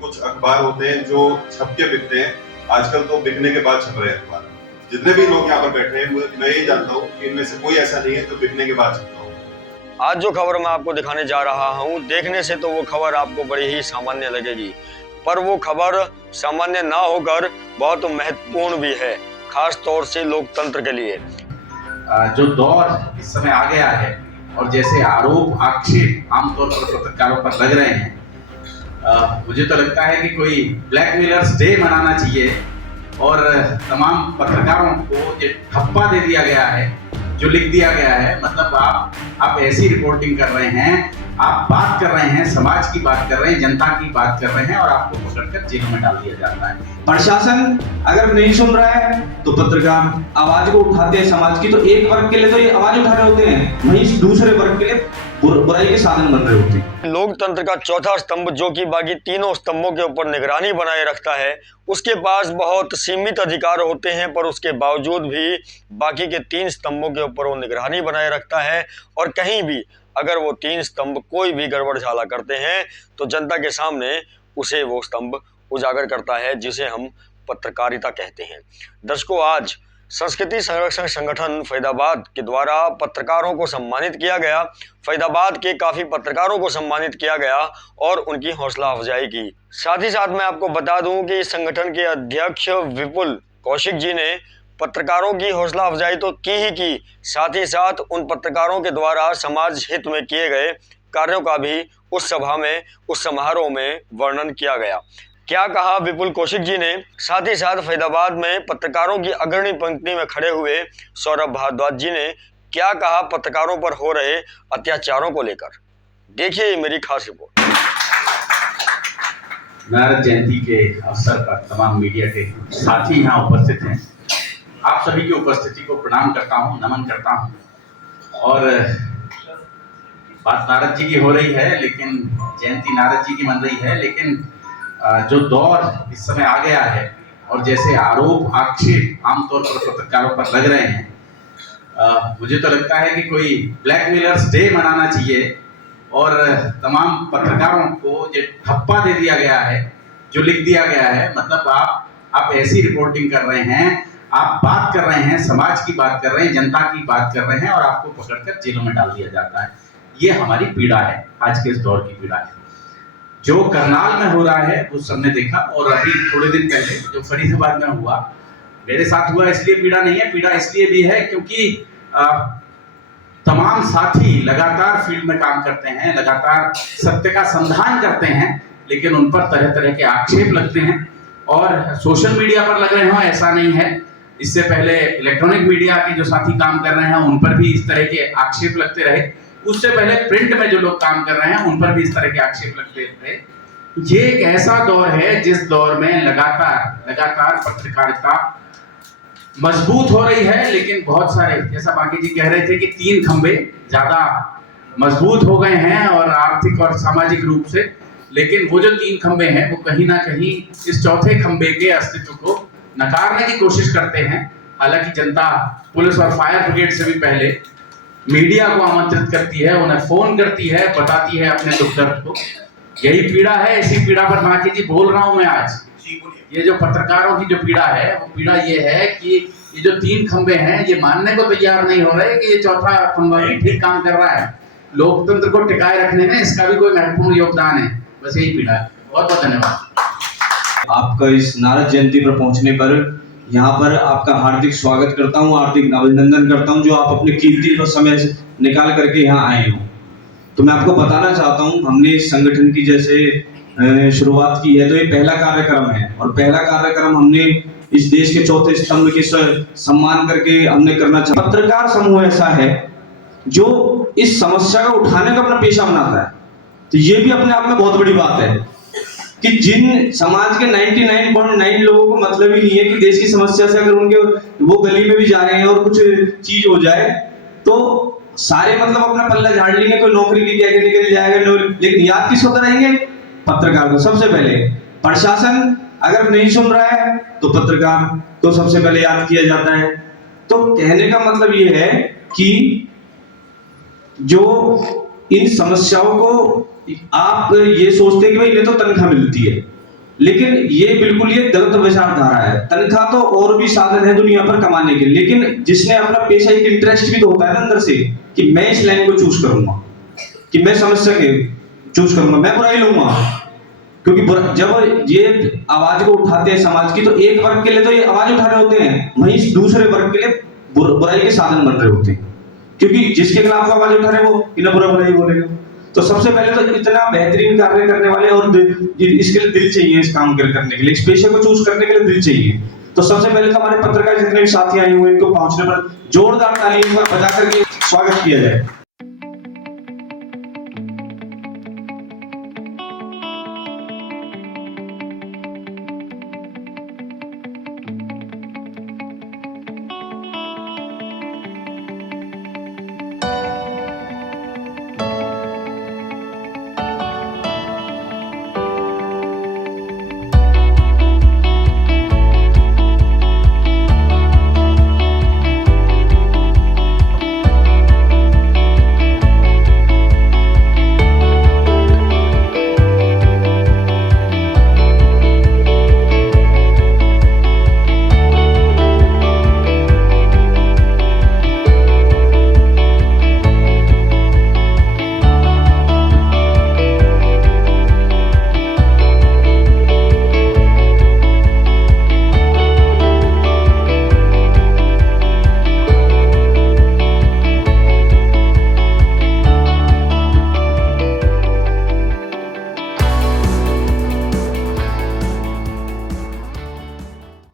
कुछ अखबार होते हैं जो छप के बिकते हैं, आजकल तो बिकने के बाद छप रहे हैं अखबार। जितने भी लोग यहाँ पर बैठे हैं मैं ये जानता हूँ कि इनमें से कोई ऐसा नहीं है जो बिकने के बाद छपता हो। आज जो खबर मैं आपको दिखाने जा रहा हूँ, देखने से तो वो खबर आपको बड़ी ही सामान्य लगेगी, पर वो खबर सामान्य ना होकर बहुत महत्वपूर्ण भी है, खास तौर से लोकतंत्र के लिए। जो दौर इस समय आ गया है और जैसे आरोप आक्षेप आमतौर पर पत्रकारों पर लग रहे हैं, मुझे तो लगता है कि कोई ब्लैकमेलर्स डे मनाना चाहिए और तमाम पत्रकारों को ये ठप्पा दे दिया गया है, जो लिख दिया गया है। मतलब आप ऐसी रिपोर्टिंग कर रहे हैं, आप बात कर रहे हैं, समाज की बात कर रहे हैं, जनता की बात कर रहे हैं और आपको पकड़कर जेल में डाल दिया जाता है। प्रशासन अगर नहीं सुन रहा है तो पत्रकार आवाज को उठाते हैं समाज की। तो एक वर्ग के लिए तो ये आवाज उठा रहे होते हैं, वहीं दूसरे वर्ग के लिए बुराई के साधन बन रहे होते हैं। लोकतंत्र का चौथा स्तंभ, जो कि बाकी तीनों स्तंभों के ऊपर निगरानी बनाए रखता है, उसके पास बहुत सीमित अधिकार होते हैं, पर उसके बावजूद भी बाकी के तीन स्तंभों के ऊपर वो निगरानी बनाए रखता है। और कहीं भी अगर वो तीन स्तंभ कोई भी गड़बड़ झाला करते हैं तो जनता के सामने उसे वो स्तंभ उजागर करता है, जिसे हम पत्रकारिता कहते हैं। दर्शकों, आज संस्कृति संरक्षण संगठन फरीदाबाद के द्वारा पत्रकारों को सम्मानित किया गया। फरीदाबाद के काफ़ी पत्रकारों को सम्मानित किया गया और उनकी हौसला अफजाई की। साथ ही साथ मैं आपको बता दूं कि इस संगठन के अध्यक्ष विपुल कौशिक जी ने पत्रकारों की हौसला अफजाई तो की ही की, साथ ही साथ उन पत्रकारों के द्वारा समाज हित में किए गए कार्यों का भी उस सभा में, उस समारोह में वर्णन किया गया। क्या कहा विपुल कौशिक जी ने, साथ ही साथ फरीदाबाद में पत्रकारों की अग्रणी पंक्ति में खड़े हुए सौरभ भारद्वाज जी ने क्या कहा पत्रकारों पर हो रहे अत्याचारों को लेकर, देखिए मेरी खास रिपोर्ट। नारद जयंती के अवसर पर तमाम मीडिया के साथी यहाँ उपस्थित हैं। आप सभी की उपस्थिति को प्रणाम करता हूँ, नमन करता हूँ। और बात नारद जी की हो रही है, लेकिन जयंती नारद जी की मन रही है, लेकिन जो दौर इस समय आ गया है और जैसे आरोप आक्षेप आमतौर पर पत्रकारों पर लग रहे हैं, मुझे तो लगता है कि कोई ब्लैकमेलर्स डे मनाना चाहिए और तमाम पत्रकारों को ये ठप्पा दे दिया गया है, जो लिख दिया गया है। मतलब आप ऐसी रिपोर्टिंग कर रहे हैं, आप बात कर रहे हैं, समाज की बात कर रहे हैं, जनता की बात कर रहे हैं और आपको पकड़कर जेलों में डाल दिया जाता है। ये हमारी पीड़ा है, आज के इस दौर की पीड़ा है। जो करनाल में हो रहा है वो सबने देखा, और अभी थोड़े दिन पहले जो फरीदाबाद में हुआ, मेरे साथ हुआ, इसलिए पीड़ा नहीं है। पीड़ा इसलिए भी है क्योंकि तमाम साथी लगातार फील्ड में काम करते हैं, लगातार सत्य का संधान करते हैं, लेकिन उन पर तरह तरह के आक्षेप लगते हैं। और सोशल मीडिया पर लग रहे हो ऐसा नहीं है, इससे पहले इलेक्ट्रॉनिक मीडिया के जो साथी काम कर रहे हैं उन पर भी इस तरह के आक्षेप लगते रहे। उससे पहले प्रिंट में जो लोग काम कर रहे हैं उन पर भी इस तरह के आक्षेप लगते रहे। ये एक ऐसा दौर है जिस दौर में लगातार पत्रकारिता मजबूत हो रही है, लेकिन बहुत सारे, जैसा बाकी जी कह रहे थे कि तीन खंबे ज्यादा मजबूत हो गए हैं और आर्थिक और सामाजिक रूप से, लेकिन वो जो तीन खंबे हैं वो कहीं ना कहीं इस चौथे खंबे के अस्तित्व को नकारने की कोशिश करते हैं। हालांकि जनता पुलिस और फायर ब्रिगेड से भी पहले मीडिया को आमंत्रित करती है, उन्हें फोन करती है, बताती है अपने दुख दर्द को। यही पीड़ा है, इसी पीड़ा पर बाकी जी बोल रहा हूं मैं आज। ये जो पत्रकारों की जो पीड़ा है, वो पीड़ा ये है कि ये जो तीन खंबे हैं ये मानने को तैयार नहीं हो रहे कि ये चौथा खंबा भी ठीक काम कर रहा है। लोकतंत्र को टिकाए रखने में इसका भी कोई महत्वपूर्ण योगदान है। बस यही पीड़ा है। बहुत बहुत धन्यवाद। आपका इस नारद जयंती पर पहुंचने पर यहाँ पर आपका हार्दिक स्वागत करता हूँ, हार्दिक अभिनंदन करता हूँ, जो आप अपने कीमती समय से निकाल करके यहाँ आए हो। तो मैं आपको बताना चाहता हूँ, हमने इस संगठन की जैसे शुरुआत की है तो ये पहला कार्यक्रम है, और पहला कार्यक्रम हमने इस देश के चौथे स्तंभ के सम्मान करके हमने करना चाहा। पत्रकार समूह ऐसा है जो इस समस्या का उठाने का अपना पेशा बनाता है, तो ये भी अपने आप में बहुत बड़ी बात है कि जिन समाज के 99.9 लोगों को मतलब ही नहीं है कि देश की समस्या से अगर उनके वो गली में भी जा रहे हैं और कुछ चीज हो जाए तो सारे मतलब अपना पल्ला झाड़ लेंगे, कोई नौकरी की क्या निकल जाएगा, लेकिन याद किसको कराएंगे? पत्रकार को। सबसे पहले प्रशासन अगर नहीं सुन रहा है तो पत्रकार तो सबसे पहले याद किया जाता है। तो कहने का मतलब ये है कि जो इन समस्याओं को आप ये सोचते हैं कि भाई इन्हें तो तनख्वाह मिलती है, लेकिन ये बिल्कुल ये गलत विचारधारा है। तनख्वाह तो और भी साधन है दुनिया पर कमाने के, लेकिन जिसने अपना पेशा, एक इंटरेस्ट भी तो होता है ना अंदर से कि मैं इस लाइन को चूज करूंगा, कि मैं समस्या के चूज करूंगा, मैं बुराई लूंगा। क्योंकि जब ये आवाज को उठाते हैं समाज की, तो एक वर्ग के लिए तो ये आवाज उठा रहे होते हैं, वहीं दूसरे वर्ग के लिए बुराई के साधन बन रहे होते हैं। क्योंकि जिसके खिलाफ आवाज उठा रहे वो इन्हें बुरा बुराई बोलेगा। तो सबसे पहले तो इतना बेहतरीन कार्य करने वाले, और इसके लिए दिल चाहिए, इस काम करने के लिए, इस पेशे को चूज करने के लिए दिल चाहिए। तो सबसे पहले तो हमारे पत्रकार जितने भी साथी आए हुए, इनको पहुंचने पर जोरदार तालियों बजा करके स्वागत किया जाए।